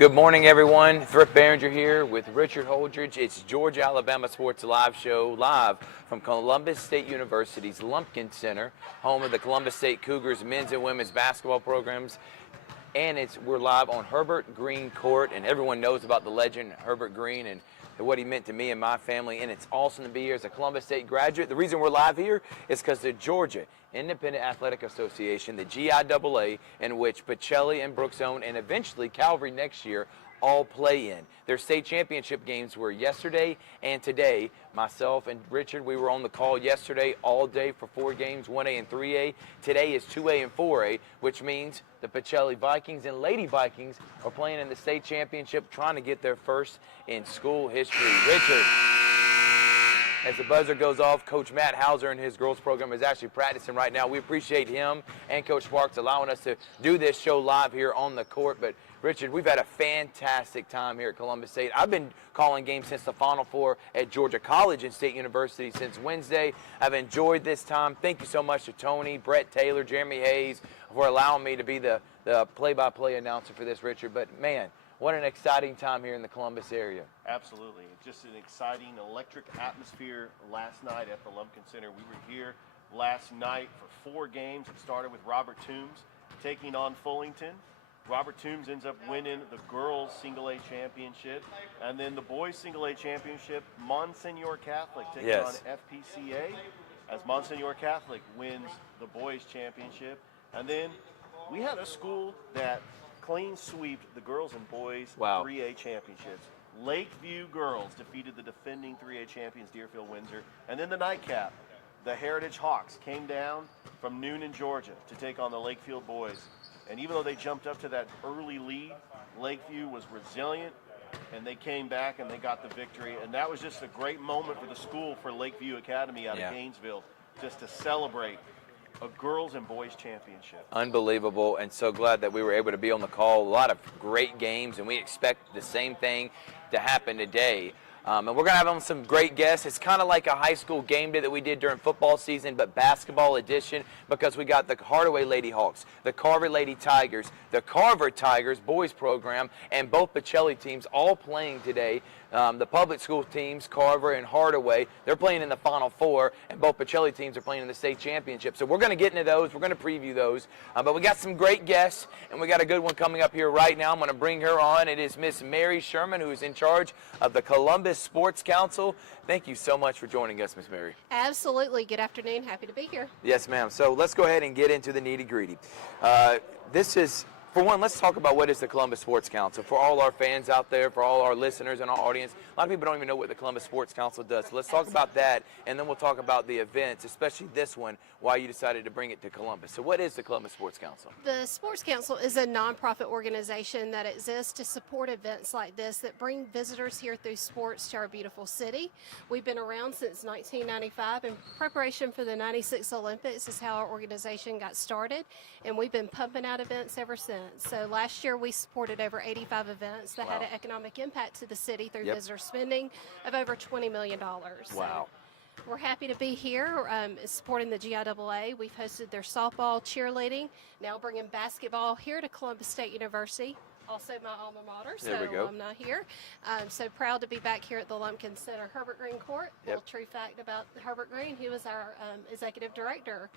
Good morning, everyone. Thrift Behringer here with Richard Holdridge. It's Georgia Alabama Sports Live Show, live from Columbus State University's Lumpkin Center, home of the Columbus State Cougars men's and women's basketball programs. And we're live on Herbert Green Court, and everyone knows about the legend Herbert Green and what he meant to me and my family. And it's awesome to be here as a Columbus State graduate. The reason we're live here is because the Georgia Independent Athletic Association, the GIAA, in which Pacelli and Brooks own, and eventually Calvary next year, all play in. Their state championship games were yesterday and today. Myself and Richard, we were on the call yesterday all day for 4 games, 1A and 3A. Today is 2A and 4A, which means the Pacelli Vikings and Lady Vikings are playing in the state championship, trying to get their first in school history. Richard, as the buzzer goes off, Coach Matt Hauser and his girls program is actually practicing right now. We appreciate him and Coach Sparks allowing us to do this show live here on the court. But Richard, we've had a fantastic time here at Columbus State. I've been calling games since the Final Four at Georgia College and State University since Wednesday. I've enjoyed this time. Thank you so much to Tony, Brett Taylor, Jeremy Hayes for allowing me to be the play-by-play announcer for this, Richard. But, man, what an exciting time here in the Columbus area. Absolutely. Just an exciting, electric atmosphere last night at the Lumpkin Center. We were here last night for 4 games. It started with Robert Toombs taking on Fullington. Robert Toombs ends up winning the girls single A championship. And then the boys single A championship, Monsignor Catholic taking on FPCA as Monsignor Catholic wins the boys championship. And then we had a school that clean sweeped the girls and boys 3A championships. Lakeview girls defeated the defending 3A champions Deerfield Windsor. And then the nightcap, the Heritage Hawks came down from Noonan, Georgia to take on the Lakefield boys. And even though they jumped up to that early lead, Lakeview was resilient, and they came back and they got the victory. And that was just a great moment for the school, for Lakeview Academy out of Gainesville, just to celebrate a girls and boys championship. Unbelievable, and so glad that we were able to be on the call. A lot of great games, and we expect the same thing to happen today. And we're going to have on some great guests. It's kind of like a high school game day that we did during football season, but basketball edition, because we got the Hardaway Lady Hawks, the Carver Lady Tigers, the Carver Tigers boys program, and both Pacelli teams all playing today. The public school teams, Carver and Hardaway, they're playing in the Final Four, and both Pacelli teams are playing in the state championship. So we're going to get into those. We're going to preview those. But we got some great guests, and we got a good one coming up here right now. I'm going to bring her on. It is Miss Mary Sherman, who is in charge of the Columbus Sports Council. Thank you so much for joining us, Miss Mary. Absolutely. Good afternoon. Happy to be here. Yes, ma'am. So let's go ahead and get into the nitty-gritty. This is, for one, let's talk about what is the Columbus Sports Council. For all our fans out there, for all our listeners and our audience, a lot of people don't even know what the Columbus Sports Council does. So let's talk about that, and then we'll talk about the events, especially this one, why you decided to bring it to Columbus. So what is the Columbus Sports Council? The Sports Council is a nonprofit organization that exists to support events like this that bring visitors here through sports to our beautiful city. We've been around since 1995. In preparation for the 96 Olympics is how our organization got started, and we've been pumping out events ever since. So last year we supported over 85 events that had an economic impact to the city through visitor spending of over $20 million. Wow. So we're happy to be here supporting the GIAA. We've hosted their softball, cheerleading, now bringing basketball here to Columbus State University. Also my alma mater, so alumni here. So proud to be back here at the Lumpkin Center, Herbert Green Court. Little true fact about Herbert Green, he was our executive director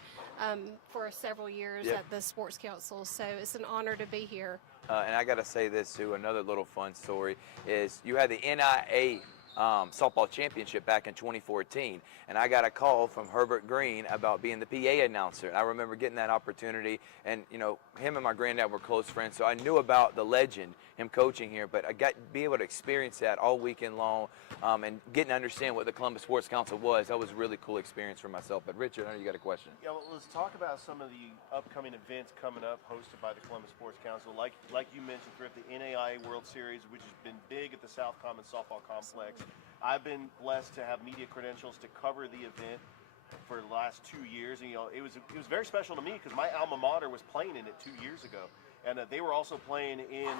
for several years at the Sports Council, so it's an honor to be here. And I got to say this too, another little fun story is you had the NIA softball championship back in 2014, and I got a call from Herbert Green about being the PA announcer. And I remember getting that opportunity, and you know, him and my granddad were close friends, so I knew about the legend, him coaching here, but I got to be able to experience that all weekend long, and getting to understand what the Columbus Sports Council was. That was a really cool experience for myself. But Richard, I know you got a question. Yeah, well, let's talk about some of the upcoming events coming up hosted by the Columbus Sports Council. Like you mentioned, throughout the NAIA World Series, which has been big at the South Common Softball Complex. I've been blessed to have media credentials to cover the event for the last 2 years, and you know, it was very special to me because my alma mater was playing in it 2 years ago, and they were also playing in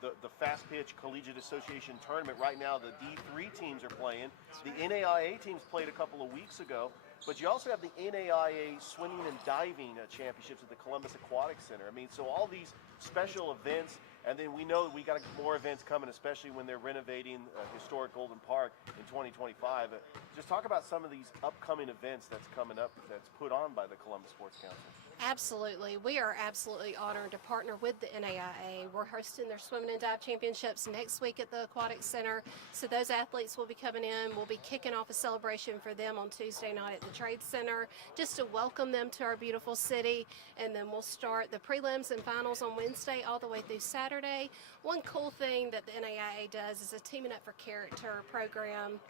the Fast Pitch Collegiate Association tournament. Right now, the D3 teams are playing. The NAIA teams played a couple of weeks ago, but you also have the NAIA swimming and diving championships at the Columbus Aquatic Center. I mean, so all these special events And then we know that we got more events coming, especially when they're renovating historic Golden Park in 2025. Just talk about some of these upcoming events that's coming up that's put on by the Columbus Sports Council. Absolutely. We are absolutely honored to partner with the NAIA. We're hosting their Swimming and Dive Championships next week at the Aquatic Center. So those athletes will be coming in. We'll be kicking off a celebration for them on Tuesday night at the Trade Center just to welcome them to our beautiful city. And then we'll start the prelims and finals on Wednesday all the way through Saturday. One cool thing that the NAIA does is a Teaming Up for Character program,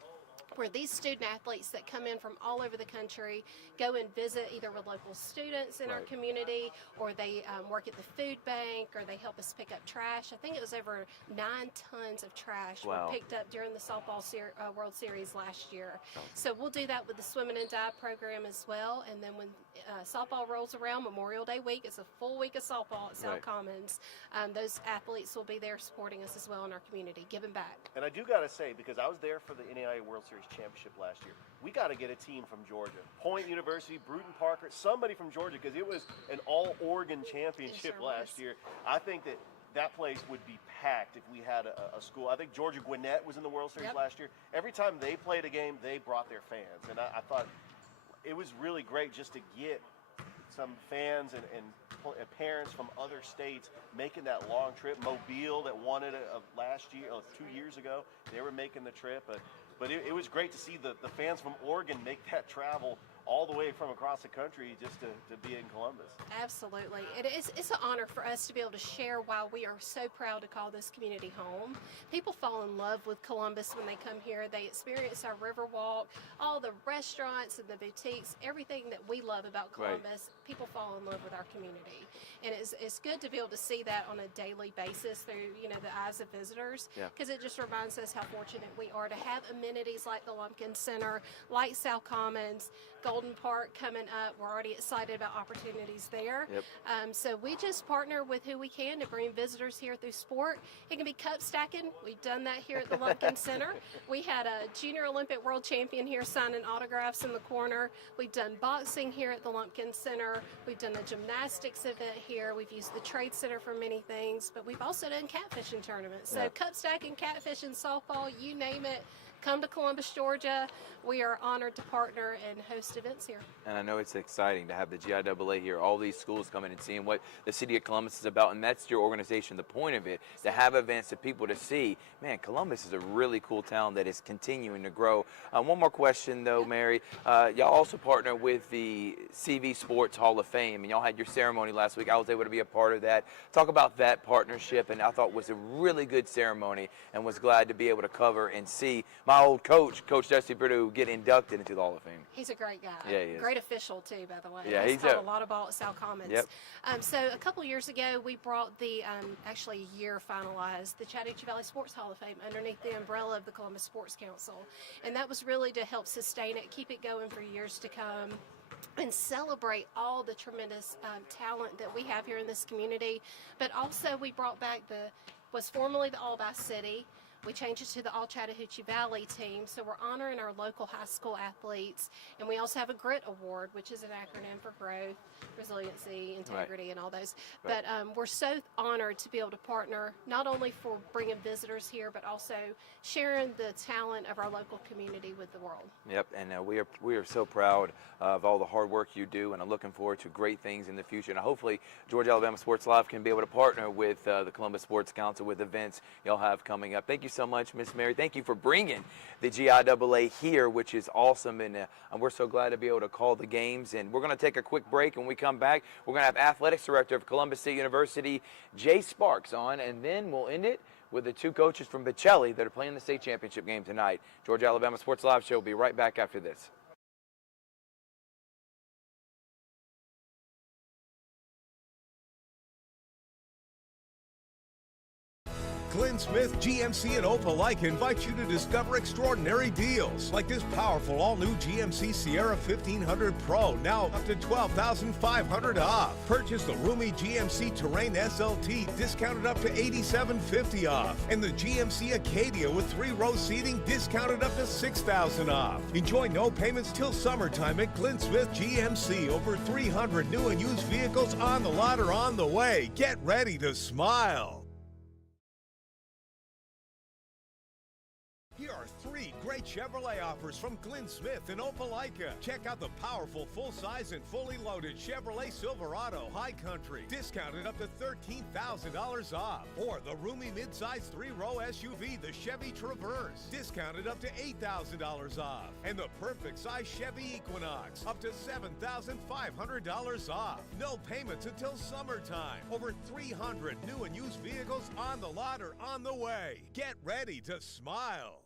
where these student athletes that come in from all over the country go and visit either with local students in our community, or they work at the food bank, or they help us pick up trash. I think it was over 9 tons of trash were picked up during the softball World Series last year. So we'll do that with the Swimming and Dive program as well. And then when softball rolls around, Memorial Day week, it's a full week of softball at South Commons. Those athletes will be there supporting us as well in our community, giving back. And I do got to say, because I was there for the NAIA World Series Championship last year, we got to get a team from Georgia. Point University, Bruton Parker, somebody from Georgia, because it was an all-Oregon championship last year. I think that place would be packed if we had a school. I think Georgia Gwinnett was in the World Series last year. Every time they played a game, they brought their fans. And I thought it was really great just to get some fans and parents from other states making that long trip. Mobile, that won it last year, 2 years ago, they were making the trip. But it was great to see the fans from Oregon make that travel all the way from across the country just to be in Columbus. Absolutely. It's an honor for us to be able to share why we are so proud to call this community home. People fall in love with Columbus when they come here. They experience our Riverwalk, all the restaurants and the boutiques, everything that we love about Columbus. People fall in love with our community. And it's good to be able to see that on a daily basis through, the eyes of visitors, because it just reminds us how fortunate we are to have amenities like the Lumpkin Center, like South Commons, Golden Park coming up. We're already excited about opportunities there. So we just partner with who we can to bring visitors here through sport. It can be cup stacking. We've done that here at the Lumpkin Center. We had a Junior Olympic world champion here signing autographs in the corner. We've done boxing here at the Lumpkin Center. We've done a gymnastics event here. We've used the Trade Center for many things, but we've also done catfishing tournaments. So cup stacking, catfishing, softball, you name it. Come to Columbus, Georgia. We are honored to partner and host events here. And I know it's exciting to have the GIAA here, all these schools coming and seeing what the city of Columbus is about, and that's your organization, the point of it, to have events for people to see. Man, Columbus is a really cool town that is continuing to grow. One more question, though, Mary. Y'all also partner with the CV Sports Hall of Fame, and y'all had your ceremony last week. I was able to be a part of that. Talk about that partnership, and I thought it was a really good ceremony, and was glad to be able to cover and see my old coach, Coach Dusty Perdue, get inducted into the Hall of Fame. He's a great guy. Yeah, he is. Great official, too, by the way. Yeah, he's taught a lot of ball at South Commons. Yep. So a couple years ago, we brought the, actually a year finalized, the Chattahoochee Valley Sports Hall of Fame underneath the umbrella of the Columbus Sports Council. And that was really to help sustain it, keep it going for years to come, and celebrate all the tremendous talent that we have here in this community. But also we brought back was formerly the All By City. We changed it to the All Chattahoochee Valley team, so we're honoring our local high school athletes. And we also have a GRIT Award, which is an acronym for growth, resiliency, integrity, and all those. But we're so honored to be able to partner, not only for bringing visitors here, but also sharing the talent of our local community with the world. Yep, and we are so proud of all the hard work you do, and I'm looking forward to great things in the future. And hopefully, Georgia Alabama Sports Live can be able to partner with the Columbus Sports Council with events y'all have coming up. Thank you so much, Miss Mary. Thank you for bringing the GIAA here, which is awesome, and we're so glad to be able to call the games. And we're going to take a quick break. When we come back, we're going to have Athletics Director of Columbus State University, Jay Sparks, on, and then we'll end it with the two coaches from Bocelli that are playing the state championship game tonight. Georgia Alabama Sports Live Show will be right back after this. Glenn Smith, GMC, and Opelika invite you to discover extraordinary deals like this powerful all-new GMC Sierra 1500 Pro, now up to $12,500 off. Purchase the roomy GMC Terrain SLT, discounted up to $8,750 off. And the GMC Acadia with 3-row seating, discounted up to $6,000 off. Enjoy no payments till summertime at Glenn Smith GMC. Over 300 new and used vehicles on the lot or on the way. Get ready to smile. more. 3 great Chevrolet offers from Glenn Smith and Opelika. Check out the powerful full-size and fully loaded Chevrolet Silverado High Country, discounted up to $13,000 off. Or the roomy midsize 3-row SUV, the Chevy Traverse, discounted up to $8,000 off. And the perfect size Chevy Equinox, up to $7,500 off. No payments until summertime. Over 300 new and used vehicles on the lot or on the way. Get ready to smile.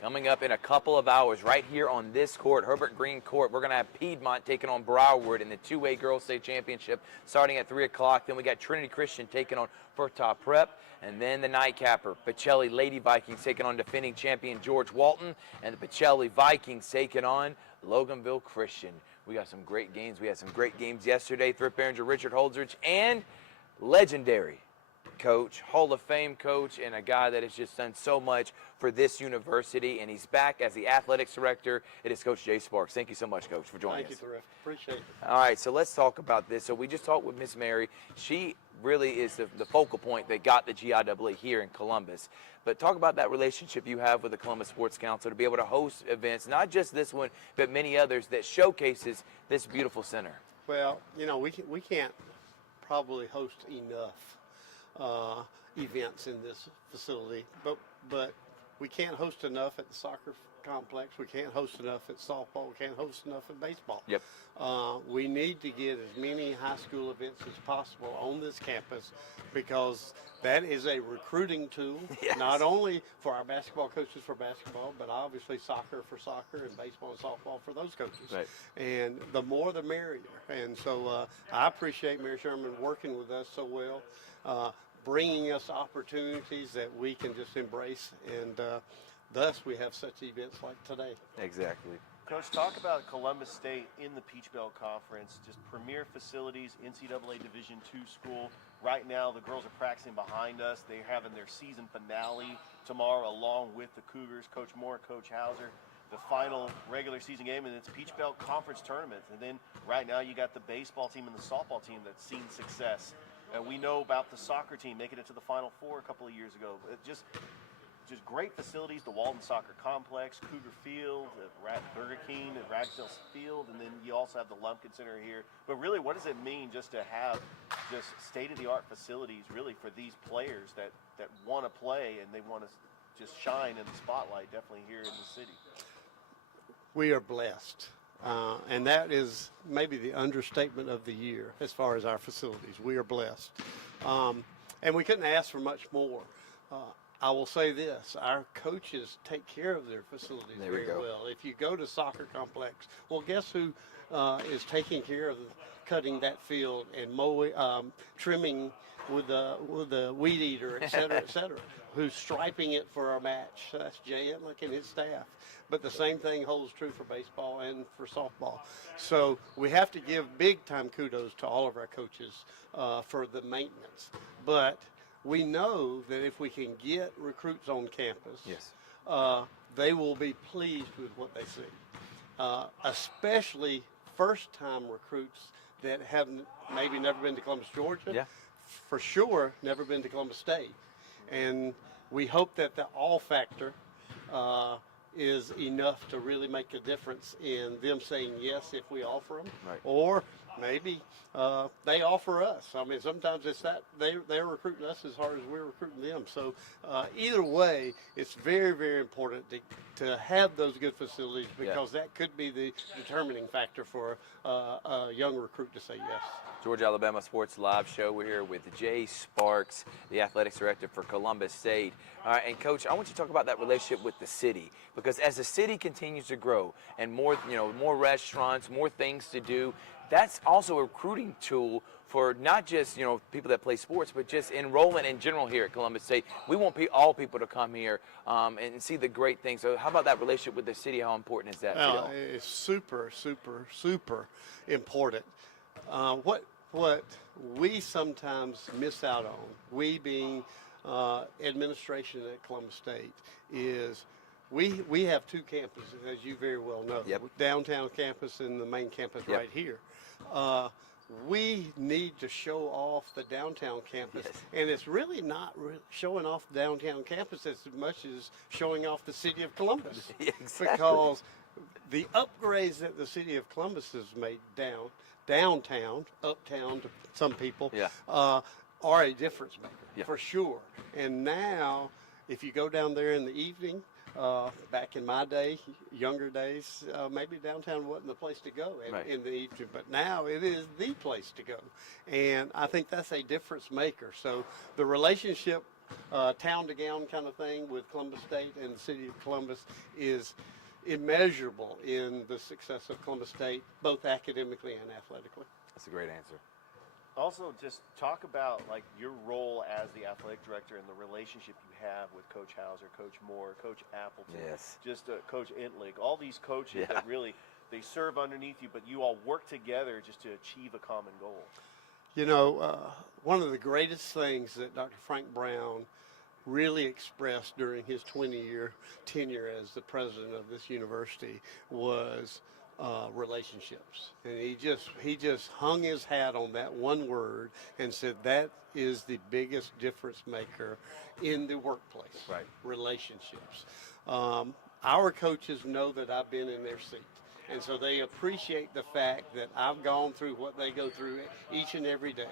Coming up in a couple of hours right here on this court, Herbert Green Court, we're going to have Piedmont taking on Broward in the 2A Girls State Championship starting at 3 o'clock. Then we got Trinity Christian taking on Furtop Prep. And then the nightcapper, Pacelli Lady Vikings taking on defending champion George Walton. And the Pacelli Vikings taking on Loganville Christian. We got some great games. We had some great games yesterday. Thrift Behringer, Richard Holdridge, and legendary coach, Hall of Fame coach, and a guy that has just done so much for this university, and he's back as the athletics director. It is Coach Jay Sparks. Thank you so much, Coach, for joining us. Thank you, Thrift. Appreciate it. All right, so let's talk about this. So we just talked with Miss Mary. She really is the focal point that got the GIAA here in Columbus. But talk about that relationship you have with the Columbus Sports Council to be able to host events, not just this one, but many others that showcases this beautiful center. Well, you know, we can't probably host enough events in this facility, but we can't host enough at the soccer complex. We can't host enough at softball. We can't host enough at baseball. Yep. We need to get as many high school events as possible on this campus because that is a recruiting tool, Yes. not only for our basketball coaches for basketball, but obviously soccer for soccer and baseball and softball for those coaches. Right. And the more the merrier. And so I appreciate Mary Sherman working with us so well, bringing us opportunities that we can just embrace, and thus we have such events like today. Exactly. Coach, talk about Columbus State in the Peach Belt Conference, just premier facilities, NCAA Division II school. Right now, the girls are practicing behind us. They're having their season finale tomorrow along with the Cougars, Coach Moore, Coach Hauser. The final regular season game, and it's Peach Belt Conference tournament. And then right now you got the baseball team and the softball team that's seen success. And we know about the soccer team making it to the Final Four a couple of years ago. Just great facilities, the Walton Soccer Complex, Cougar Field, Burger King, and Ragsdale Field, and then you also have the Lumpkin Center here. But really, what does it mean just to have just state-of-the-art facilities really for these players that want to play and they want to just shine in the spotlight, definitely here in the city? We are blessed. And that is maybe the understatement of the year as far as our facilities. We are blessed. And we couldn't ask for much more. I will say this, our coaches take care of their facilities very well. If you go to soccer complex, well, guess who is taking care of cutting that field and mowing, trimming with the weed eater, et cetera, who's striping it for our match. That's Jay Etlick and his staff. But the same thing holds true for baseball and for softball. So we have to give big time kudos to all of our coaches for the maintenance. But we know that if we can get recruits on campus, Yes. They will be pleased with what they see. especially first-time recruits that haven't maybe never been to Columbus, Georgia. Yeah. For sure, never been to Columbus State. And we hope that the all factor is enough to really make a difference in them saying yes if we offer them, Right. or maybe they offer us. I mean, sometimes it's that they're recruiting us as hard as we're recruiting them. So either way, it's very, very important to have those good facilities, because that could be the determining factor for a young recruit to say yes. Georgia Alabama Sports Live Show. We're here with Jay Sparks, the athletics director for Columbus State. All right, and Coach, I want you to talk about that relationship with the city, because as the city continues to grow and more, more restaurants, more things to do, that's also a recruiting tool for not just people that play sports, but just enrollment in general here at Columbus State. We want all people to come here and see the great things. So how about that relationship with the city? How important is that to y'all? It's super, super, super important. What we sometimes miss out on, we being administration at Columbus State, is we have two campuses, as you very well know. Yep. Downtown campus and the main campus right here. We need to show off the downtown campus, and it's really not showing off the downtown campus as much as showing off the city of Columbus. Exactly. Because the upgrades that the city of Columbus has made downtown, uptown to some people, are a difference maker, for sure. And now, if you go down there in the evening, back in my day, younger days, maybe downtown wasn't the place to go in the evening, but now it is the place to go. And I think that's a difference maker. So the relationship, town to gown kind of thing with Columbus State and the city of Columbus is immeasurable in the success of Columbus State, both academically and athletically. That's a great answer. Also, just talk about like your role as the athletic director and the relationship you have with Coach Hauser, Coach Moore, Coach Appleton, just Coach Entlig, all these coaches that really, they serve underneath you, but you all work together just to achieve a common goal. You know, one of the greatest things that Dr. Frank Brown really expressed during his 20-year tenure as the president of this university was relationships. And he just hung his hat on that one word and said that is the biggest difference maker in the workplace. Right. Relationships. Our coaches know that I've been in their seat. And so they appreciate the fact that I've gone through what they go through each and every day.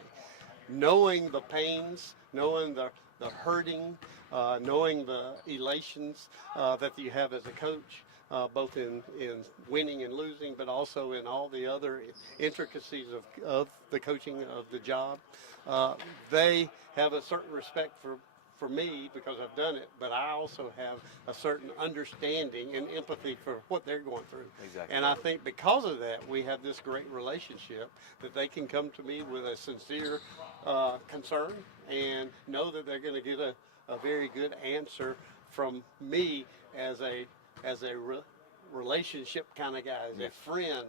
Knowing the pains, knowing the hurting, knowing the elations that you have as a coach, both in winning and losing, but also in all the other intricacies of the coaching of the job. They have a certain respect for me because I've done it, but I also have a certain understanding and empathy for what they're going through. Exactly. And I think because of that, we have this great relationship that they can come to me with a sincere concern and know that they're going to get a very good answer from me as a relationship kind of guy, as a friend.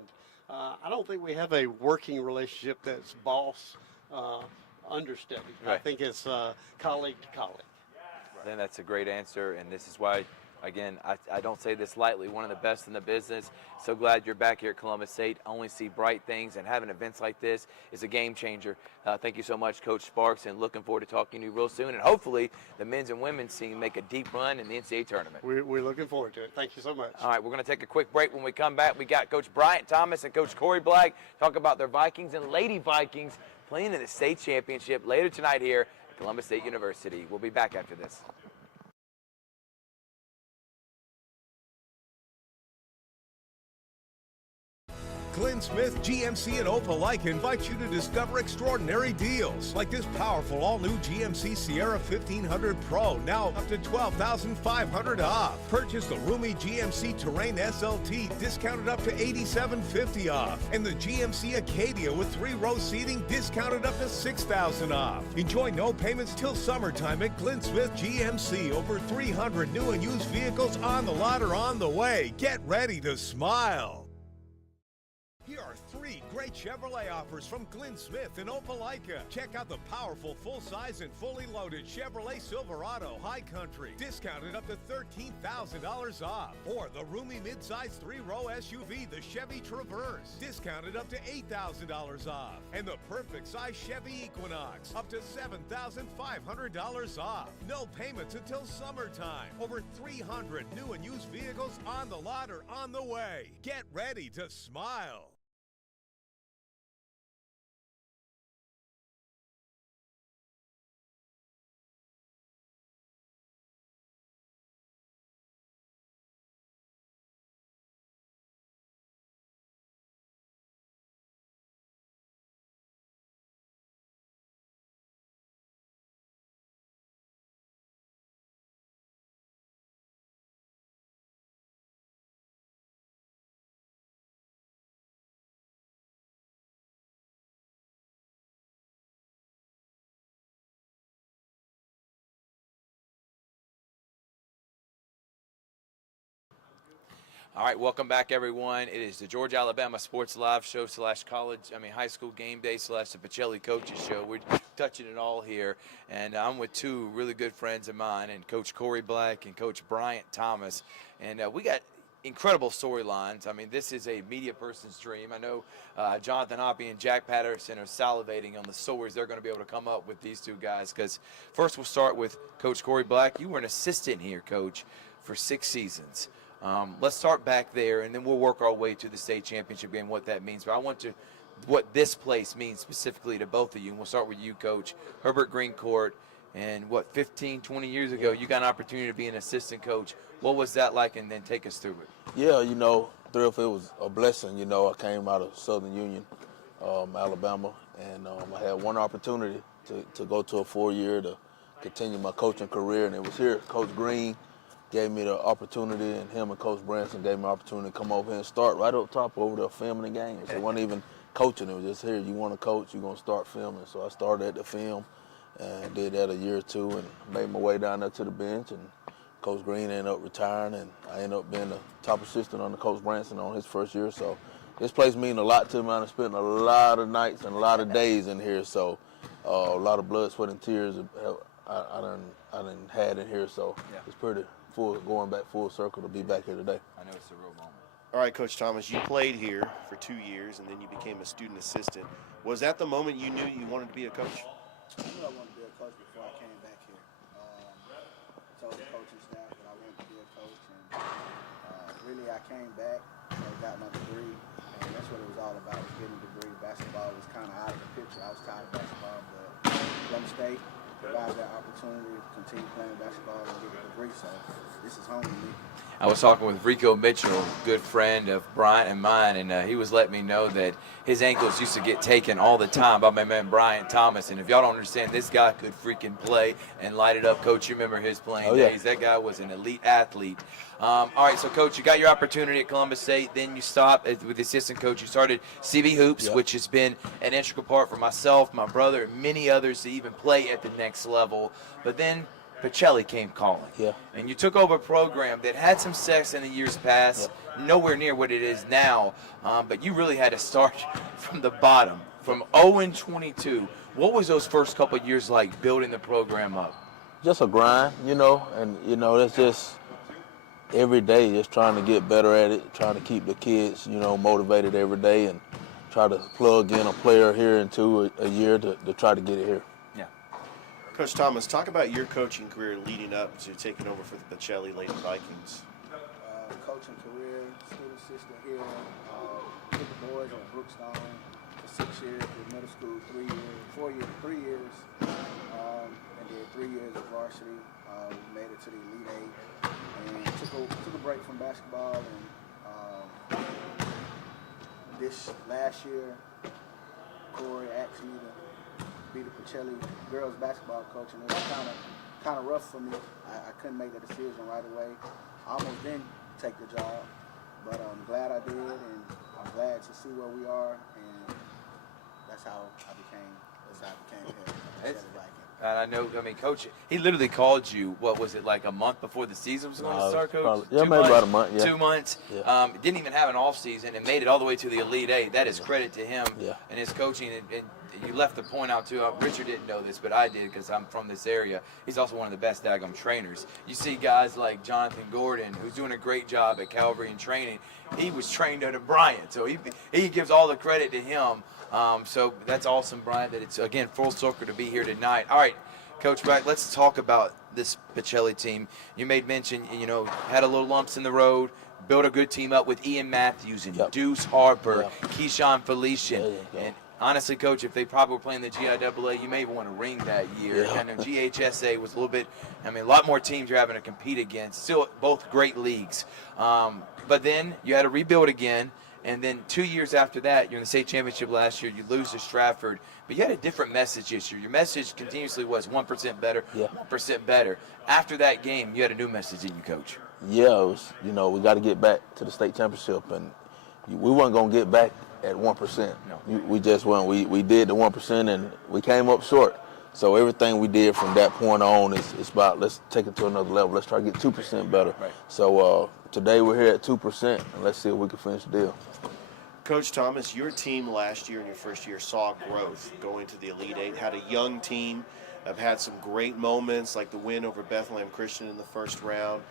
I don't think we have a working relationship that's boss understudy. I think it's colleague to colleague. I think that's a great answer, and this is why, again, I don't say this lightly, one of the best in the business. So glad you're back here at Columbus State. Only see bright things, and having events like this is a game changer. Thank you so much, Coach Sparks, and looking forward to talking to you real soon. And hopefully the men's and women's team make a deep run in the NCAA tournament. We're looking forward to it. Thank you so much. All right, we're going to take a quick break. When we come back, we got Coach Bryant Thomas and Coach Corey Black talk about their Vikings and Lady Vikings playing in the state championship later tonight here at Columbus State University. We'll be back after this. Glenn Smith, GMC, and Opelika invite you to discover extraordinary deals like this powerful all-new GMC Sierra 1500 Pro, now up to $12,500 off. Purchase the roomy GMC Terrain SLT, discounted up to $8,750 off. And the GMC Acadia with 3-row seating, discounted up to $6,000 off. Enjoy no payments till summertime at Glenn Smith GMC. Over 300 new and used vehicles on the lot or on the way. Get ready to smile. Here are 3 3 great Chevrolet offers from Glenn Smith in Opelika. Check out the powerful full-size and fully loaded Chevrolet Silverado High Country, discounted up to $13,000 off. Or the roomy midsize 3-row SUV, the Chevy Traverse, discounted up to $8,000 off. And the perfect size Chevy Equinox, up to $7,500 off. No payments until summertime. Over 300 new and used vehicles on the lot or on the way. Get ready to smile. All right, welcome back, everyone. It is the Georgia Alabama Sports Live Show / high school game day / the Pacelli Coaches Show. We're touching it all here, and I'm with two really good friends of mine, and Coach Corey Black and Coach Bryant Thomas, and we got incredible storylines. I mean, this is a media person's dream. I know Jonathan Hoppy and Jack Patterson are salivating on the stories they're going to be able to come up with these two guys. Because first, we'll start with Coach Corey Black. You were an assistant here, Coach, for 6 seasons. Let's start back there, and then we'll work our way to the state championship game, what that means. But I want to, what this place means specifically to both of you. And we'll start with you, Coach. Herbert Greencourt, and 15, 20 years ago, you got an opportunity to be an assistant coach. What was that like, and then take us through it? Yeah, Thrift, it was a blessing. I came out of Southern Union, Alabama, and I had one opportunity to go to a 4-year to continue my coaching career, and it was here. Coach Green gave me the opportunity, and him and Coach Branson gave me the opportunity to come over here and start right up top over there filming the games. It wasn't even coaching. It was just, here, you want to coach, you're going to start filming. So I started at the film and did that a year or two and made my way down there to the bench. And Coach Green ended up retiring, and I ended up being the top assistant under Coach Branson on his first year. So this place means a lot to me. I've spent a lot of nights and a lot of days in here. So a lot of blood, sweat, and tears I done had in here. So it's pretty going back full circle to be back here today. I know it's a real moment. All right, Coach Thomas, you played here for 2 years, and then you became a student assistant. Was that the moment you knew you wanted to be a coach? I knew I wanted to be a coach before I came back here. Told the coaching staff that I wanted to be a coach, and really I came back, got my degree, and that's what it was all about, was getting a degree. Basketball was kind of out of the picture. I was tired of basketball, but Columbus State provided that opportunity to continue playing basketball and get a degree, so this is home to me. I was talking with Rico Mitchell, good friend of Bryant and mine, and he was letting me know that his ankles used to get taken all the time by my man Bryant Thomas. And if y'all don't understand, this guy could freaking play and light it up. Coach, you remember his playing days. That guy was an elite athlete. All right, so, Coach, you got your opportunity at Columbus State. Then you stopped with the assistant coach. You started CB Hoops, which has been an integral part for myself, my brother, and many others to even play at the next level. But then Pacelli came calling. And you took over a program that had some success in the years past, nowhere near what it is now, but you really had to start from the bottom, from 0-22. What was those first couple of years like building the program up? Just a grind, and, that's just every day, just trying to get better at it, trying to keep the kids, motivated every day, and try to plug in a player here into a year to try to get it here. Coach Thomas, talk about your coaching career leading up to taking over for the Pacelli Lady Vikings. Coaching career, student assistant here, with the boys at Brookstone for 6 years, did middle school 3 years, 4 years, 3 years, and did 3 years at varsity. Made it to the Elite Eight, and took a break from basketball. And this last year, Corey asked me to be the Pacelli girls basketball coach, and it was kind of rough for me. I couldn't make the decision right away. I almost didn't take the job, but I'm glad I did, and I'm glad to see where we are, and that's how I became here. And I know, I mean, Coach, he literally called you, what was it, like a month before the season was going to start, Coach? Probably, yeah, maybe about a month, yeah. 2 months. Yeah. Didn't even have an off season and made it all the way to the Elite Eight. That is credit to him and his coaching. And you left the point out, too. Richard didn't know this, but I did because I'm from this area. He's also one of the best daggum trainers. You see guys like Jonathan Gordon, who's doing a great job at Calvary in training. He was trained under Bryant, so he gives all the credit to him. So that's awesome, Brian, that it's, again, full circle to be here tonight. All right, Coach Brack, let's talk about this Pacelli team. You made mention, had a little lumps in the road, built a good team up with Ian Matthews and Deuce Harper, Keyshawn Felician. And honestly, Coach, if they probably were playing the GIAA, you may want to ring that year. Yeah. I know GHSA was a little bit, a lot more teams you're having to compete against. Still both great leagues. But then you had to rebuild again. And then 2 years after that, you're in the state championship last year. You lose to Stratford. But you had a different message this year. Your message continuously was 1% better, 1% better. After that game, you had a new message in you, Coach. Yeah, it was, we got to get back to the state championship. And we weren't going to get back at 1%. No. We just weren't. We did the 1%, and we came up short. So everything we did from that point on is about, let's take it to another level. Let's try to get 2% better. Right. So today we're here at 2%, and let's see if we can finish the deal. Coach Thomas, your team last year in your first year saw growth going to the Elite Eight, had a young team, have had some great moments like the win over Bethlehem Christian in the first round.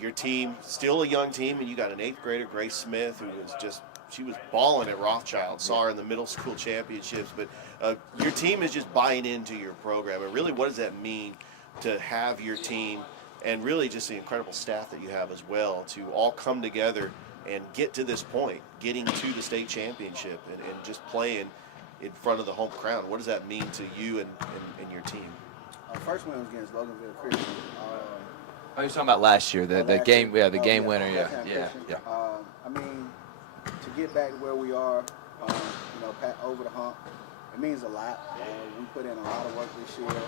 Your team, still a young team, and you got an 8th grader, Grace Smith, who was she was balling at Rothschild. Saw her in the middle school championships. But your team is just buying into your program. And really, what does that mean to have your team and really just the incredible staff that you have as well to all come together and get to this point, getting to the state championship and just playing in front of the home crowd? What does that mean to you and your team? First win was against Loganville Christian. You're talking about last year, the game, the game winner, yeah. I mean, to get back to where we are, over the hump, it means a lot. We put in a lot of work this year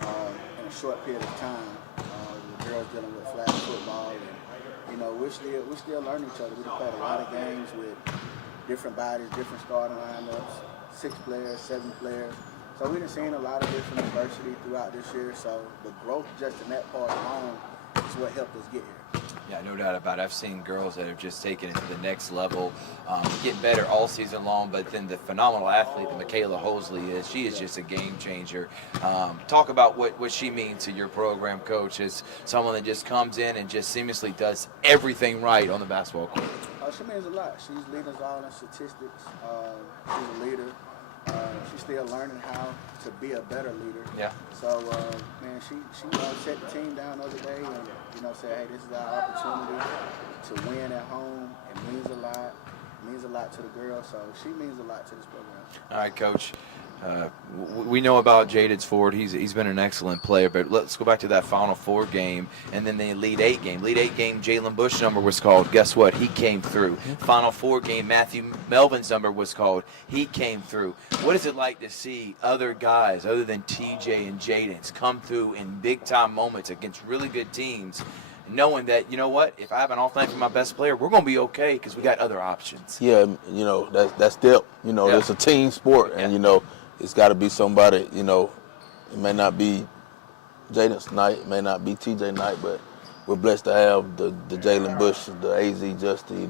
in a short period of time. The girls dealing with flag football, and we're still learning each other. We played a lot of games with different bodies, different starting lineups, 6 players, 7 players. So we've seen a lot of different adversity throughout this year. So the growth just in that part alone is what helped us get here. Yeah, no doubt about it. I've seen girls that have just taken it to the next level, getting better all season long. But then the phenomenal athlete that Michaela Hosley is, she is just a game changer. Talk about what she means to your program, Coach, as someone that just comes in and just seamlessly does everything right on the basketball court. She means a lot. She's leading us all in statistics. She's a leader. She's still learning how to be a better leader. Yeah. So, man, she set the team down the other day and, said, hey, this is our opportunity to win at home. It means a lot. It means a lot to the girls. So she means a lot to this program. All right, Coach. We know about Jaden Ford. He's been an excellent player, but let's go back to that Final Four game and then the Elite Eight game. Elite Eight game, Jalen Bush number was called. Guess what? He came through. Final Four game, Matthew Melvin's number was called. He came through. What is it like to see other guys, other than TJ and Jaden's, come through in big-time moments against really good teams, knowing that, if I have an off night for my best player, we're going to be okay because we got other options? Yeah, that's depth. It's a team sport, and, it's got to be somebody, it may not be Jaden's night, it may not be TJ night, but we're blessed to have the Jalen Bush, the AZ Justy,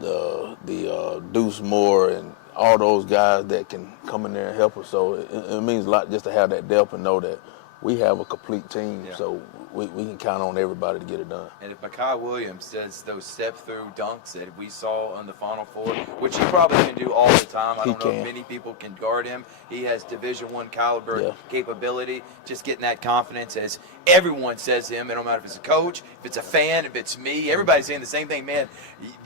the Deuce Moore, and all those guys that can come in there and help us. So it means a lot just to have that depth and know that we have a complete team. Yeah. So we can count on everybody to get it done. And if Makai Williams does those step-through dunks that we saw on the Final Four, which he probably can do all the time, I don't know if many people can guard him. He has Division I caliber capability. Just getting that confidence, as everyone says to him. It don't matter if it's a coach, if it's a fan, if it's me. Everybody's saying the same thing, man.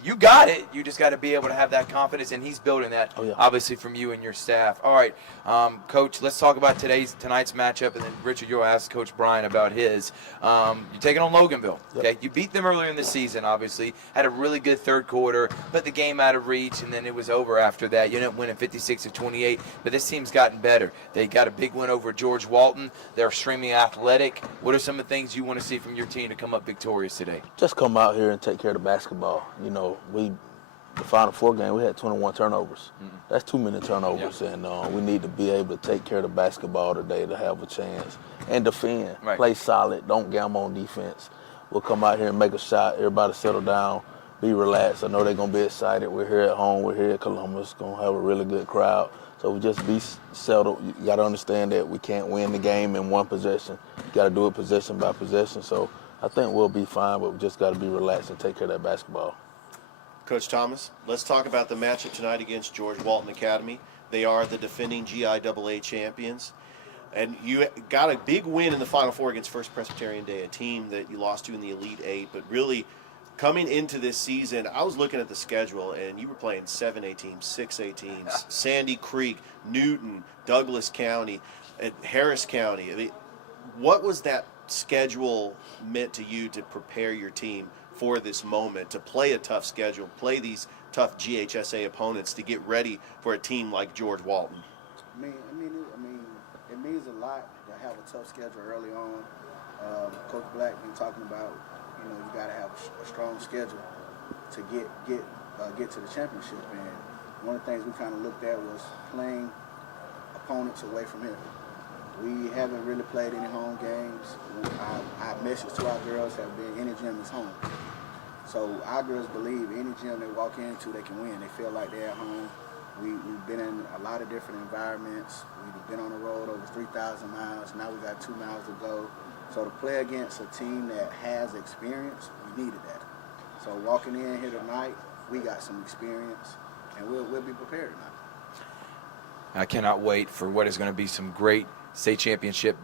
You got it. You just got to be able to have that confidence, and he's building that, obviously, from you and your staff. All right, Coach, let's talk about tonight's matchup, and then, Richard, you'll ask Coach Brian about his. You're taking on Loganville. Okay, you beat them earlier in the season. Obviously, had a really good third quarter, put the game out of reach, and then it was over after that. You ended up winning 56-28. But this team's gotten better. They got a big win over George Walton. They're extremely athletic. What are some of the things you want to see from your team to come up victorious today? Just come out here and take care of the basketball. the Final Four game, we had 21 turnovers. That's too many turnovers, and we need to be able to take care of the basketball today to have a chance and defend. Right. Play solid. Don't gamble on defense. We'll come out here and make a shot. Everybody settle down, be relaxed. I know they're going to be excited. We're here at home. We're here at Columbus. Going to have a really good crowd. So we just be settled. You got to understand that we can't win the game in one possession. You got to do it possession by possession. So I think we'll be fine, but we just got to be relaxed and take care of that basketball. Coach Thomas, let's talk about the matchup tonight against George Walton Academy. They are the defending GIAA champions. And you got a big win in the Final Four against First Presbyterian Day, a team that you lost to in the Elite Eight. But really, coming into this season, I was looking at the schedule, and you were playing 7A teams, 6A teams, Sandy Creek, Newton, Douglas County, and Harris County. I mean, what was that schedule meant to you to prepare your team for this moment, to play a tough schedule, play these tough GHSA opponents, to get ready for a team like George Walton? It means a lot to have a tough schedule early on. Coach Black been talking about, you got to have a strong schedule to get to the championship. And one of the things we kind of looked at was playing opponents away from here. We haven't really played any home games. Our message to our girls have been any gym is home. So our girls believe any gym they walk into, they can win. They feel like they're at home. We've been in a lot of different environments. We've been on the road over 3,000 miles. Now we got 2 miles to go. So to play against a team that has experience, we needed that. So walking in here tonight, we got some experience, and we'll be prepared tonight. I cannot wait for what is going to be some great state championship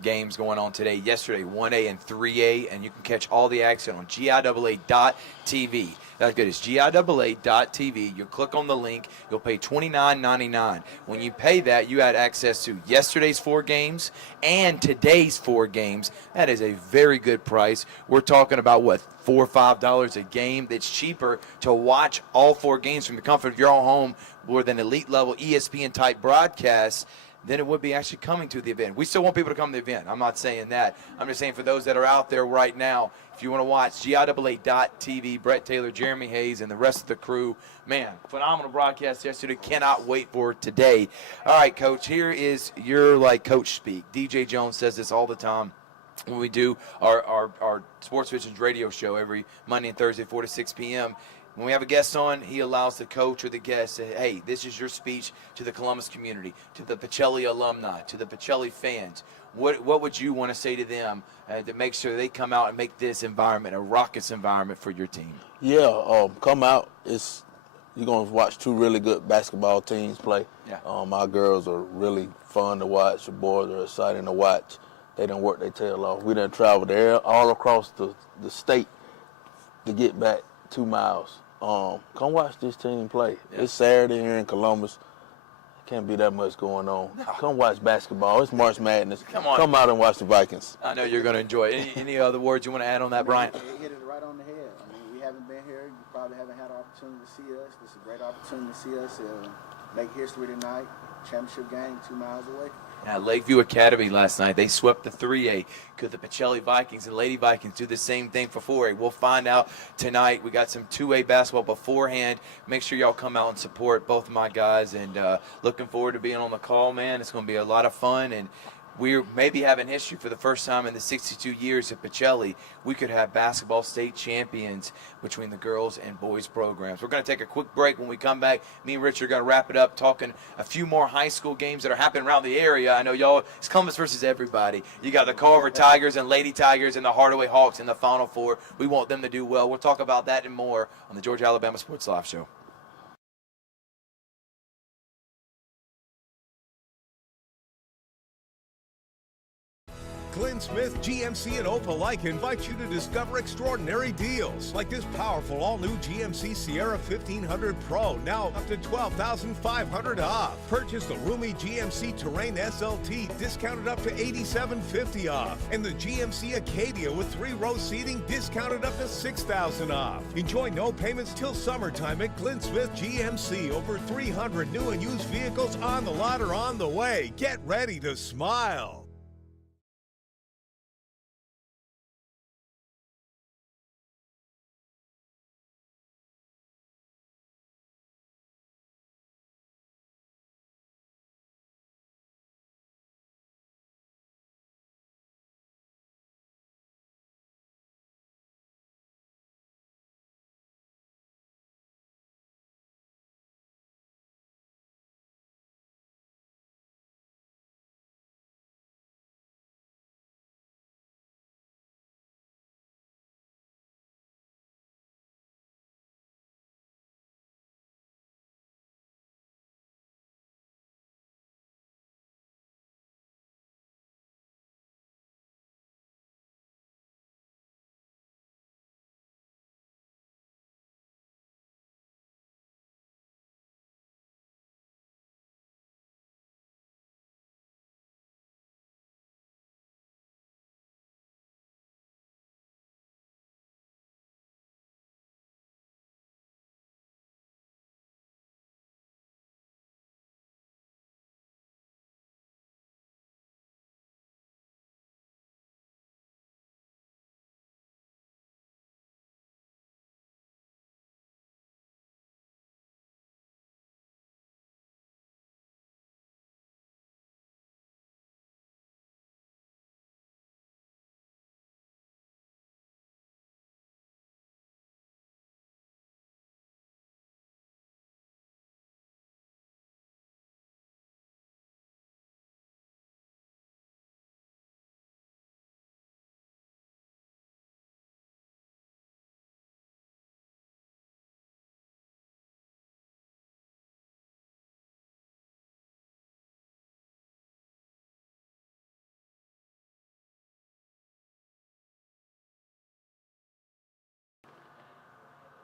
games going on today. Yesterday, 1A and 3A, and you can catch all the action on GIAA.tv. That's good. It's GIAA.tv. You'll click on the link. You'll pay $29.99. When you pay that, you had access to yesterday's 4 games and today's 4 games. That is a very good price. We're talking about, what, $4 or $5 a game? That's cheaper to watch all 4 games from the comfort of your own home with an elite-level ESPN-type broadcast than it would be actually coming to the event. We still want people to come to the event. I'm not saying that. I'm just saying for those that are out there right now, if you want to watch GIAA.tv, Brett Taylor, Jeremy Hayes, and the rest of the crew, man, phenomenal broadcast yesterday. Cannot wait for today. All right, Coach, here is your, coach speak. DJ Jones says this all the time when we do our Sports Visions radio show every Monday and Thursday, 4 to 6 p.m., when we have a guest on, he allows the coach or the guest to say, hey, this is your speech to the Columbus community, to the Pacelli alumni, to the Pacelli fans. What would you want to say to them to make sure they come out and make this environment a raucous environment for your team? Yeah, come out. You're going to watch 2 really good basketball teams play. Yeah. Our girls are really fun to watch. The boys are exciting to watch. They done work their tail off. We done traveled there all across the state to get back 2 miles. Come watch this team play. Yeah. It's Saturday here in Columbus. Can't be that much going on. No. Come watch basketball. It's March Madness. Come out and watch the Vikings. I know you're going to enjoy it. Any other words you want to add on that, Brian? You hit it right on the head. We haven't been here. You probably haven't had an opportunity to see us. This is a great opportunity to see us. Make history tonight. Championship game 2 miles away. At Lakeview Academy last night, they swept the 3A. Could the Pacelli Vikings and Lady Vikings do the same thing for 4A? We'll find out tonight. We got some 2A basketball beforehand. Make sure y'all come out and support both of my guys. And looking forward to being on the call, man. It's going to be a lot of fun. And we're maybe having history for the first time in the 62 years at Pacelli. We could have basketball state champions between the girls and boys programs. We're going to take a quick break. When we come back, me and Richard are going to wrap it up talking a few more high school games that are happening around the area. I know y'all, it's Columbus versus everybody. You got the Culver Tigers and Lady Tigers and the Hardaway Hawks in the Final Four. We want them to do well. We'll talk about that and more on the Georgia Alabama Sports Live Show. Glenn Smith, GMC, and Opelika invite you to discover extraordinary deals like this powerful all-new GMC Sierra 1500 Pro, now up to $12,500 off. Purchase the roomy GMC Terrain SLT, discounted up to $8,750 off. And the GMC Acadia with 3-row seating, discounted up to $6,000 off. Enjoy no payments till summertime at Glenn Smith GMC. Over 300 new and used vehicles on the lot or on the way. Get ready to smile.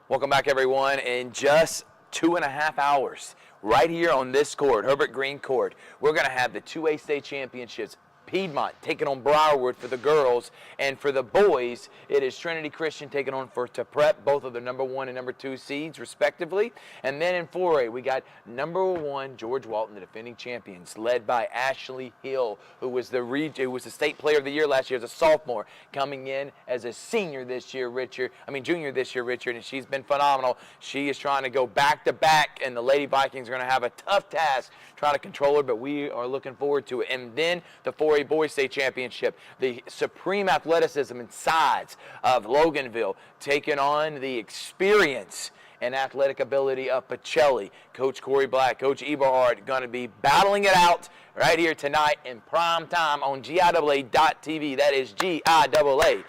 Welcome back, everyone. In just 2.5 hours, right here on this court, Herbert Green Court, we're going to have the 2A state championships. Piedmont taking on Briarwood for the girls, and for the boys, it is Trinity Christian taking on to prep both of the number 1 and number 2 seeds, respectively. And then in 4A, we got number 1 George Walton, the defending champions, led by Ashley Hill, who was the state player of the year last year as a sophomore, coming in as a junior this year, Richard, and she's been phenomenal. She is trying to go back-to-back, and the Lady Vikings are going to have a tough task trying to control her, but we are looking forward to it. And then the 4A Boys State Championship, the supreme athleticism and size of Loganville taking on the experience and athletic ability of Pacelli. Coach Corey Black, Coach Eberhard going to be battling it out right here tonight in prime time on GIAA.tv. That is GIAA.tv.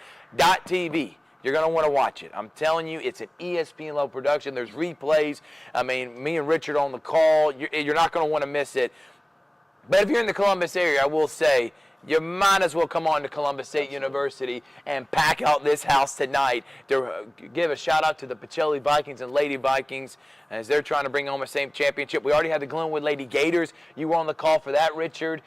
You're going to want to watch it. I'm telling you, it's an ESPN-level production. There's replays. I mean, me and Richard on the call. You're not going to want to miss it. But if you're in the Columbus area, I will say, you might as well come on to Columbus State University and pack out this house tonight to give a shout-out to the Pacelli Vikings and Lady Vikings as they're trying to bring home a same championship. We already had the Glenwood Lady Gators. You were on the call for that, Richard.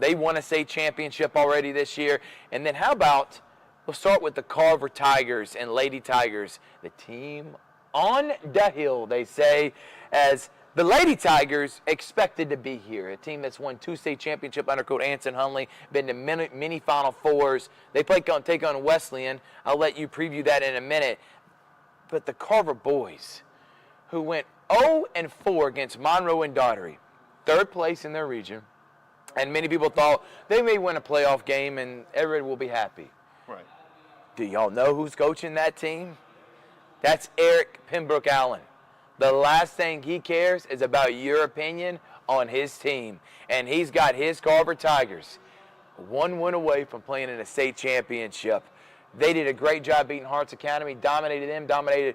They won a state championship already this year. And then how about, we'll start with the Carver Tigers and Lady Tigers, the team on the hill, they say, as the Lady Tigers expected to be here, a team that's won 2 state championships under Coach Anson Hunley, been to many Final Fours. They take on Wesleyan. I'll let you preview that in a minute. But the Carver boys, who went 0-4 against Monroe and Daugherty, 3rd place in their region, and many people thought they may win a playoff game and everybody will be happy. Right. Do y'all know who's coaching that team? That's Eric Pembroke Allen. The last thing he cares is about your opinion on his team. And he's got his Carver Tigers 1 win away from playing in a state championship. They did a great job beating Hearts Academy, dominated them, they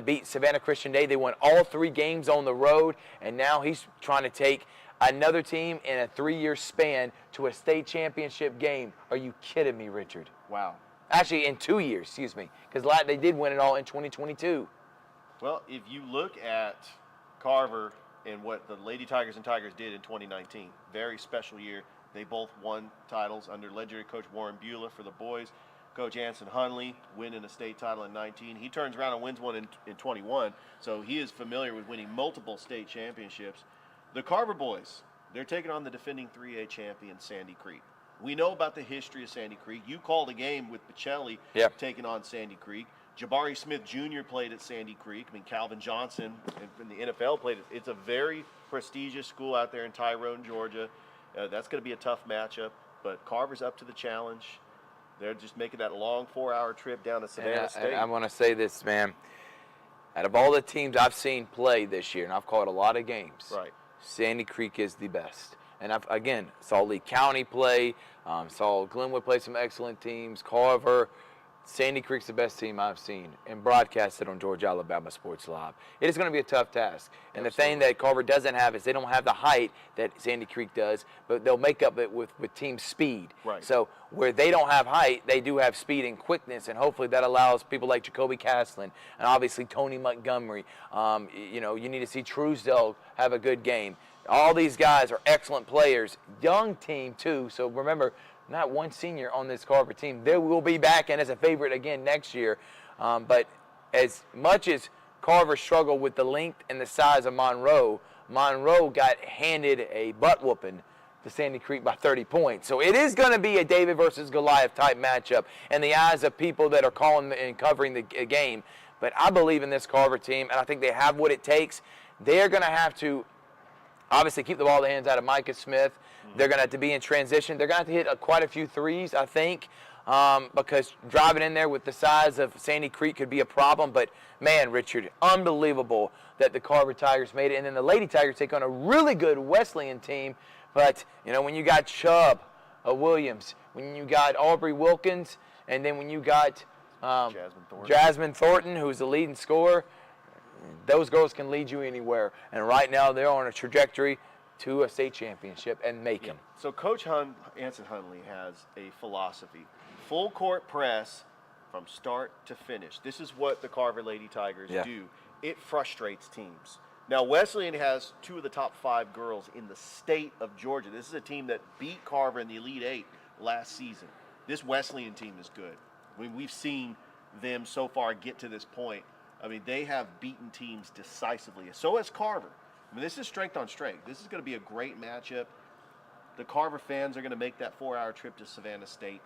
beat Savannah Christian Day. They won all 3 games on the road, and now he's trying to take another team in a 3-year span to a state championship game. Are you kidding me, Richard? Wow. Actually, in 2 years, excuse me, because they did win it all in 2022. Well, if you look at Carver and what the Lady Tigers and Tigers did in 2019, very special year. They both won titles under legendary coach Warren Beulah for the boys. Coach Anson Hunley winning a state title in 19. He turns around and wins one in 21, so he is familiar with winning multiple state championships. The Carver boys, they're taking on the defending 3A champion Sandy Creek. We know about the history of Sandy Creek. You called a game with Pacelli taking on Sandy Creek. Jabari Smith Jr. played at Sandy Creek. I mean, Calvin Johnson in the NFL played it. It's a very prestigious school out there in Tyrone, Georgia. That's going to be a tough matchup, but Carver's up to the challenge. They're just making that long 4-hour trip down to Savannah State. And I want to say this, man. Out of all the teams I've seen play this year, and I've called a lot of games, right, Sandy Creek is the best. And again, saw Lee County play, saw Glenwood play some excellent teams, Carver. Sandy Creek's the best team I've seen and broadcasted on Georgia Alabama Sports Live. It is going to be a tough task. And the thing that Carver doesn't have is they don't have the height that Sandy Creek does, but they'll make up it with team speed. Right. So where they don't have height, they do have speed and quickness, and hopefully that allows people like Jacoby Caslin and obviously Tony Montgomery. You need to see Truesdale have a good game. All these guys are excellent players. Young team, too. So remember, not one senior on this Carver team. They will be back in as a favorite again next year. But as much as Carver struggled with the length and the size of Monroe got handed a butt whooping to Sandy Creek by 30 points. So it is going to be a David versus Goliath type matchup in the eyes of people that are calling and covering the game. But I believe in this Carver team, and I think they have what it takes. They're going to have to obviously keep the ball in the hands out of Micah Smith. They're going to have to be in transition. They're going to have to hit quite a few threes, I think, because driving in there with the size of Sandy Creek could be a problem. But, man, Richard, unbelievable that the Carver Tigers made it. And then the Lady Tigers take on a really good Wesleyan team. But, when you got Chubb Williams, when you got Aubrey Wilkins, and then when you got Jasmine Thornton, who's the leading scorer, those girls can lead you anywhere. And right now they're on a trajectory to a state championship and make them. So Coach Anson Hunley has a philosophy. Full court press, from start to finish. This is what the Carver Lady Tigers do. It frustrates teams. Now, Wesleyan has 2 of the top 5 girls in the state of Georgia. This is a team that beat Carver in the Elite 8 last season. This Wesleyan team is good. I mean, we've seen them so far get to this point. I mean, they have beaten teams decisively. So has Carver. I mean, this is strength on strength. This is going to be a great matchup. The Carver fans are going to make that 4-hour trip to Savannah State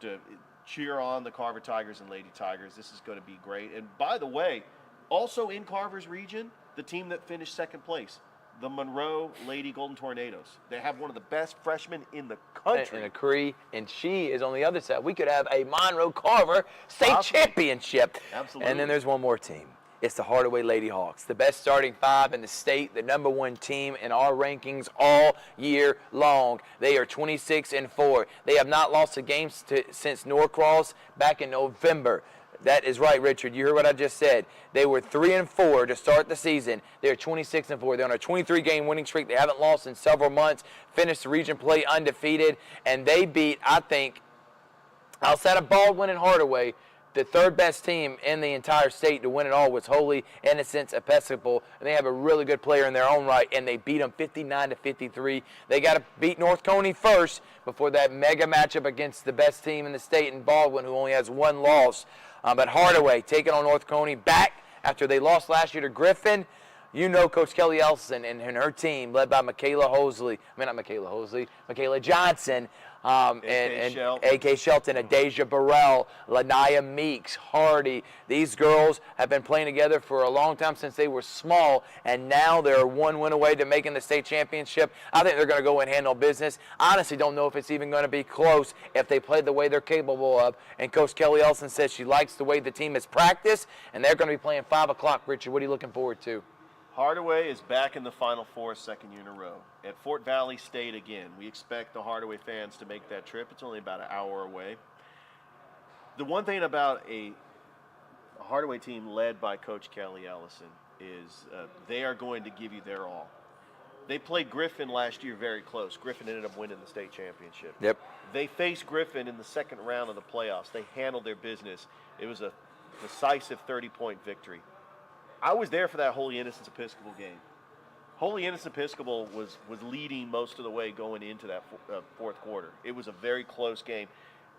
to cheer on the Carver Tigers and Lady Tigers. This is going to be great. And by the way, also in Carver's region, the team that finished second place, the Monroe Lady Golden Tornadoes. They have one of the best freshmen in the country. And a Cree, and she is on the other side. We could have a Monroe Carver state championship. Absolutely. And then there's one more team. It's the Hardaway Lady Hawks, the best starting 5 in the state, the #1 team in our rankings all year long. They are 26-4. They have not lost a game since Norcross back in November. That is right, Richard. You heard what I just said. They were 3-4 to start the season. They're 26-4. They're on a 23-game winning streak. They haven't lost in several months. Finished the region play undefeated, and they beat, I think, outside of Baldwin and Hardaway, the 3rd best team in the entire state to win it all was Holy Innocents Episcopal. And they have a really good player in their own right, and they beat them 59-53. They got to beat North Coney first before that mega matchup against the best team in the state in Baldwin, who only has 1 loss. But Hardaway taking on North Coney back after they lost last year to Griffin. You know Coach Kelly Ellison and her team, led by Michaela Johnson, and A.K. Shelton, Adasia Burrell, Lanaya Meeks, Hardy. These girls have been playing together for a long time since they were small, and now they're 1 win away to making the state championship. I think they're going to go and handle business. Honestly, don't know if it's even going to be close if they play the way they're capable of. And Coach Kelly Ellison says she likes the way the team is practiced, and they're going to be playing 5 o'clock. Richard, what are you looking forward to? Hardaway is back in the Final Four, 2nd year in a row. At Fort Valley State again. We expect the Hardaway fans to make that trip. It's only about an hour away. The one thing about a Hardaway team led by Coach Kelly Ellison is they are going to give you their all. They played Griffin last year very close. Griffin ended up winning the state championship. Yep. They faced Griffin in the 2nd round of the playoffs. They handled their business. It was a decisive 30-point victory. I was there for that Holy Innocents Episcopal game. Holy Innocents Episcopal was leading most of the way going into that 4th quarter. It was a very close game.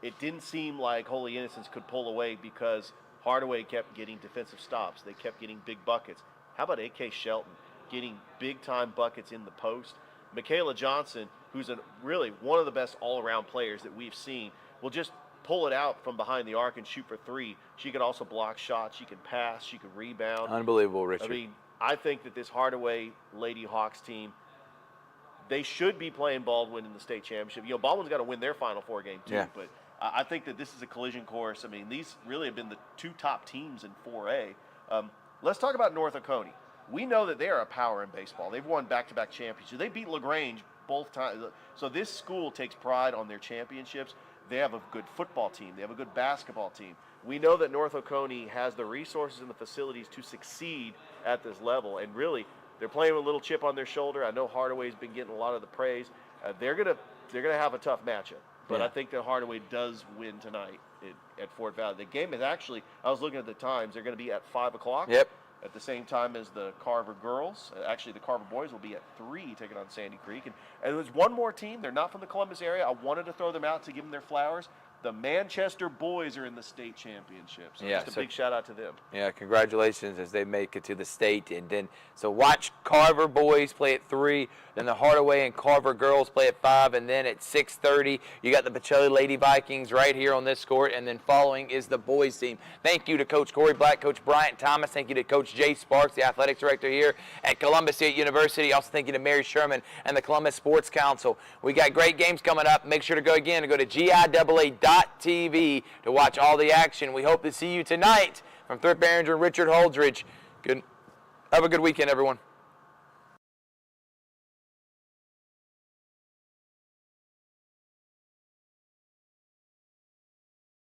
It didn't seem like Holy Innocents could pull away because Hardaway kept getting defensive stops. They kept getting big buckets. How about A.K. Shelton getting big-time buckets in the post? Michaela Johnson, who's really one of the best all-around players that we've seen, will just pull it out from behind the arc and shoot for 3. She could also block shots. She can pass. She could rebound. Unbelievable, Richard. I mean, I think that this Hardaway Lady Hawks team, they should be playing Baldwin in the state championship. You know, Baldwin's got to win their Final Four game too. Yeah. But I think that this is a collision course. I mean, these really have been the 2 top teams in 4A. Let's talk about North Oconee. We know that they are a power in baseball. They've won back-to-back championships. They beat LaGrange both times. So this school takes pride on their championships. They have a good football team. They have a good basketball team. We know that North Oconee has the resources and the facilities to succeed at this level. And really, they're playing with a little chip on their shoulder. I know Hardaway's been getting a lot of the praise. They're gonna have a tough matchup. But I think that Hardaway does win tonight at Fort Valley. The game is actually, I was looking at the times, they're going to be at 5 o'clock. Yep. At the same time as the Carver girls. Actually, the Carver boys will be at 3 taking on Sandy Creek. And there's one more team. They're not from the Columbus area. I wanted to throw them out to give them their flowers. The Manchester boys are in the state championship. So just a big shout out to them. Yeah, congratulations as they make it to the state. And then, so watch Carver boys play at 3, then the Hardaway and Carver girls play at 5, and then at 6:30, you got the Pacelli Lady Vikings right here on this court, and then following is the boys team. Thank you to Coach Corey Black, Coach Bryant Thomas. Thank you to Coach Jay Sparks, the athletics director here at Columbus State University. Also thank you to Mary Sherman and the Columbus Sports Council. We got great games coming up. Make sure to go to GIAA.tv to watch all the action. We hope to see you tonight. From Thrift Barringer and Richard Holdridge. Have a good weekend, everyone.